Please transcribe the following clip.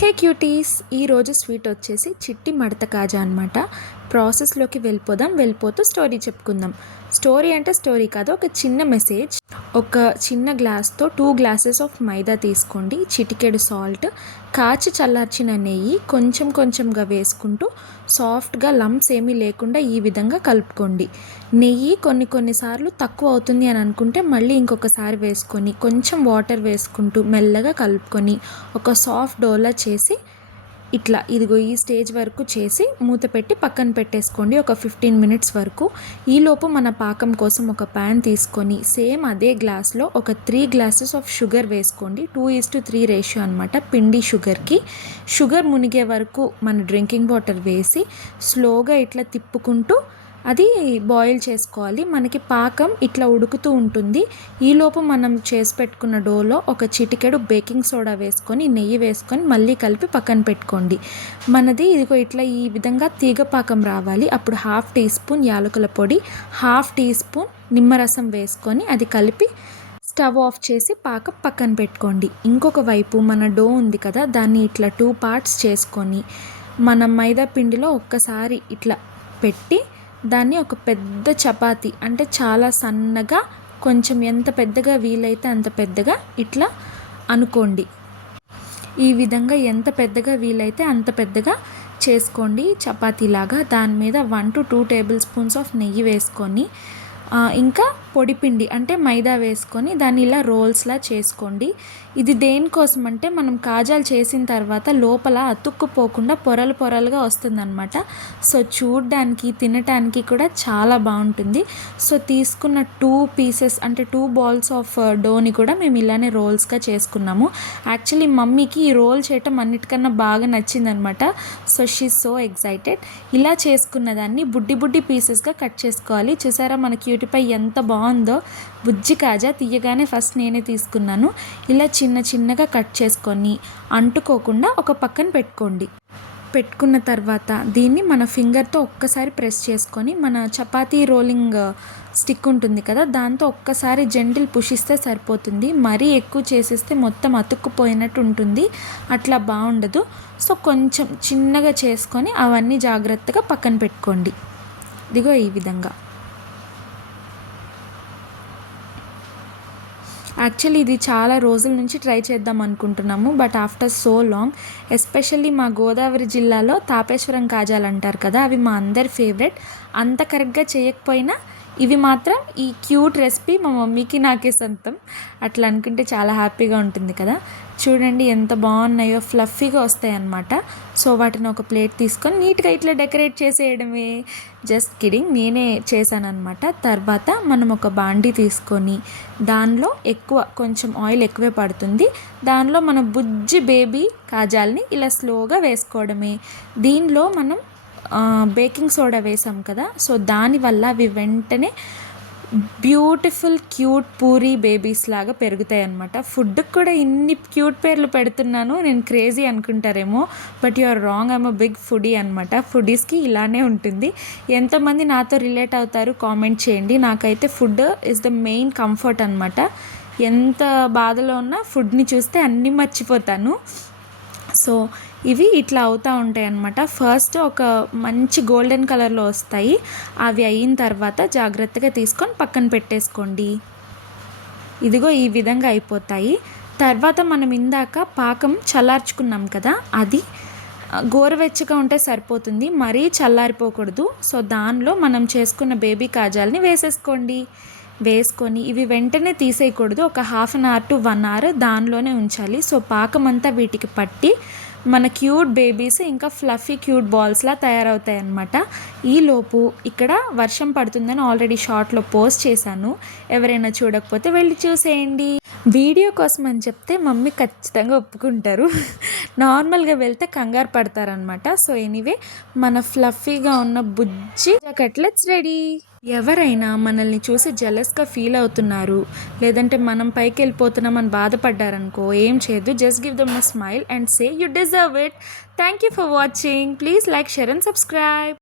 హే cuties ఈరోజు sweet వచ్చేసి చిట్టి మడత కాజా అనమాట ప్రాసెస్లోకి వెళ్ళిపోదాం వెళ్ళిపోతూ స్టోరీ చెప్పుకుందాం. స్టోరీ అంటే స్టోరీ కాదు ఒక చిన్న మెసేజ్. ఒక చిన్న గ్లాస్తో టూ గ్లాసెస్ ఆఫ్ మైదా తీసుకోండి చిటికెడు సాల్ట్ కాచి చల్లార్చిన నెయ్యి కొంచెం కొంచెంగా వేసుకుంటూ సాఫ్ట్గా లంప్స్ ఏమీ లేకుండా ఈ విధంగా కలుపుకోండి. నెయ్యి కొన్ని కొన్నిసార్లు తక్కువ అవుతుంది అని అనుకుంటే మళ్ళీ ఇంకొకసారి వేసుకొని కొంచెం వాటర్ వేసుకుంటూ మెల్లగా కలుపుకొని ఒక సాఫ్ట్ డోలా చేసి ఇట్లా ఇదిగో ఈ స్టేజ్ వరకు చేసి మూత పెట్టి పక్కన పెట్టేసుకోండి. ఒక ఫిఫ్టీన్ మినిట్స్ వరకు. ఈలోపు మన పాకం కోసం ఒక ప్యాన్ తీసుకొని సేమ్ అదే గ్లాస్లో ఒక త్రీ గ్లాసెస్ ఆఫ్ షుగర్ వేసుకోండి. Two is to three ratio అనమాట పిండి షుగర్కి. షుగర్ మునిగే వరకు మన డ్రింకింగ్ వాటర్ వేసి స్లోగా ఇట్లా తిప్పుకుంటూ అది బాయిల్ చేసుకోవాలి. మనకి పాకం ఇట్లా ఉడుకుతూ ఉంటుంది. ఈలోపు మనం చేసి పెట్టుకున్న డోలో ఒక చిటికెడు బేకింగ్ సోడా వేసుకొని నెయ్యి వేసుకొని మళ్ళీ కలిపి పక్కన పెట్టుకోండి. మనది ఇదిగో ఇట్లా ఈ విధంగా తీగ పాకం రావాలి. అప్పుడు హాఫ్ టీ స్పూన్ యాలకుల పొడి హాఫ్ టీ స్పూన్ నిమ్మరసం వేసుకొని అది కలిపి స్టవ్ ఆఫ్ చేసి పాకం పక్కన పెట్టుకోండి. ఇంకొక వైపు మన డో ఉంది కదా దాన్ని ఇట్లా టూ పార్ట్స్ చేసుకొని మనం మైదా పిండిలో ఒక్కసారి ఇట్లా పెట్టి దాన్ని ఒక పెద్ద చపాతి అంటే చాలా సన్నగా కొంచెం ఎంత పెద్దగా వీలైతే అంత పెద్దగా ఇట్లా అనుకోండి. ఈ విధంగా ఎంత పెద్దగా వీలైతే అంత పెద్దగా చేసుకోండి చపాతీలాగా. దాని మీద one to two tablespoons of నెయ్యి వేసుకొని ఇంకా పొడిపిండి అంటే మైదా వేసుకొని దాన్ని ఇలా రోల్స్లా చేసుకోండి. ఇది దేనికోసం అంటే మనం కాజాలు చేసిన తర్వాత లోపల అతుక్కుపోకుండా పొరలు పొరలుగా వస్తుందన్నమాట. సో చూడడానికి తినటానికి కూడా చాలా బాగుంటుంది. సో తీసుకున్న టూ పీసెస్ అంటే టూ బాల్స్ ఆఫ్ డోని కూడా మేము ఇలానే రోల్స్గా చేసుకున్నాము. యాక్చువల్లీ మమ్మీకి ఈ రోల్ చేయటం అన్నిటికన్నా బాగా నచ్చిందనమాట సో షీ సో ఎగ్జైటెడ్ ఇలా చేసుకున్న దాన్ని బుడ్డి బుడ్డి పీసెస్గా కట్ చేసుకోవాలి. చూసారా మన క్యూటిపై ఎంత బాగుంది? బాగుందో బుజ్జి కాజా తీయగానే ఫస్ట్ నేనే తీసుకున్నాను. ఇలా చిన్న చిన్నగా కట్ చేసుకొని అంటుకోకుండా ఒక పక్కన పెట్టుకోండి. పెట్టుకున్న తర్వాత దీన్ని మన ఫింగర్తో ఒక్కసారి ప్రెస్ చేసుకొని మన చపాతీ రోలింగ్ స్టిక్ ఉంటుంది కదా దాంతో ఒక్కసారి జెంటిల్ పుషిస్తే సరిపోతుంది. మరీ ఎక్కువ చేసేస్తే మొత్తం అతుక్కుపోయినట్టు ఉంటుంది. అట్లా బాగుండదు. సో కొంచెం చిన్నగా చేసుకొని అవన్నీ జాగ్రత్తగా పక్కన పెట్టుకోండి. ఇదిగో ఈ విధంగా. యాక్చువల్లీ ఇది చాలా రోజుల నుంచి ట్రై చేద్దాం అనుకుంటున్నాము but after so long especially మా గోదావరి జిల్లాలో తాపేశ్వరం కాజాలు అంటారు కదా అవి మా అందరి ఫేవరెట్ అంత కరెక్ట్గా చేయకపోయినా ఇవి మాత్రం ఈ క్యూట్ రెసిపీ మా మమ్మీకి నాకే సొంతం. అట్లా అనుకుంటే చాలా హ్యాపీగా ఉంటుంది కదా. చూడండి ఎంత బాగున్నాయో ఫ్లఫీగా వస్తాయి అన్నమాట సో వాటిని ఒక ప్లేట్ తీసుకొని నీట్గా ఇట్లా డెకరేట్ చేసేయడమే. జస్ట్ కిడింగ్ నేనే చేశానమాట తర్వాత మనం ఒక బాండీ తీసుకొని దానిలో ఎక్కువ కొంచెం ఆయిల్ ఎక్కువే పడుతుంది. దానిలో మన బుజ్జి బేబీ కాజాల్ని ఇలా స్లోగా వేసుకోవడమే. దీనిలో మనం బేకింగ్ సోడా వేసాం కదా సో దానివల్ల అవి వెంటనే బ్యూటిఫుల్ క్యూట్ పూరి బేబీస్ లాగా పెరుగుతాయి అనమాట ఫుడ్కి కూడా ఇన్ని క్యూట్ పేర్లు పెడుతున్నాను నేను క్రేజీ అనుకుంటారేమో but you are wrong I'm a big foodie అనమాట ఫుడీస్కి ఇలానే ఉంటుంది. ఎంతమంది నాతో రిలేట్ అవుతారు కామెంట్ చేయండి. నాకైతే food is the main comfort అనమాట ఎంత బాధలో ఉన్నా ఫుడ్ని చూస్తే అన్నీ మర్చిపోతాను. సో ఇవి ఇట్లా అవుతూ ఉంటాయి అన్నమాట. ఫస్ట్ ఒక మంచి గోల్డెన్ కలర్లో వస్తాయి. అవి అయిన తర్వాత జాగ్రత్తగా తీసుకొని పక్కన పెట్టేసుకోండి. ఇదిగో ఈ విధంగా అయిపోతాయి. తర్వాత మనం ఇందాక పాకం చల్లార్చుకున్నాం కదా అది గోరువెచ్చగా ఉంటే సరిపోతుంది. మరీ చల్లారిపోకూడదు. సో దానిలో మనం చేసుకున్న బేబీ కాజాల్ని వేసేసుకోండి. వేసుకొని ఇవి వెంటనే తీసేయకూడదు. ఒక half an hour to one hour దానిలోనే ఉంచాలి. సో పాకం అంతా వీటికి పట్టి మన క్యూట్ బేబీస్ ఇంకా ఫ్లఫీ క్యూట్ బాల్స్లా తయారవుతాయి అనమాట ఈలోపు ఇక్కడ వర్షం పడుతుందని ఆల్రెడీ షార్ట్లో పోస్ట్ చేశాను. ఎవరైనా చూడకపోతే వెళ్ళి చూసేయండి. వీడియో కోసం అని చెప్తే మమ్మీ ఖచ్చితంగా ఒప్పుకుంటారు. నార్మల్గా వెళ్తే కంగారు పడతారనమాట సో ఎనీవే మన ఫ్లఫీగా ఉన్న బుజ్జి కట్లెట్స్ రెడీ ఎవరైనా మనల్ని చూసి జెలస్గా ఫీల్ అవుతున్నారు లేదంటే మనం పైకి వెళ్ళిపోతున్నామని బాధపడ్డారనుకో ఏం చేయదు just give them a smile and say you deserve it thank you for watching please like share and subscribe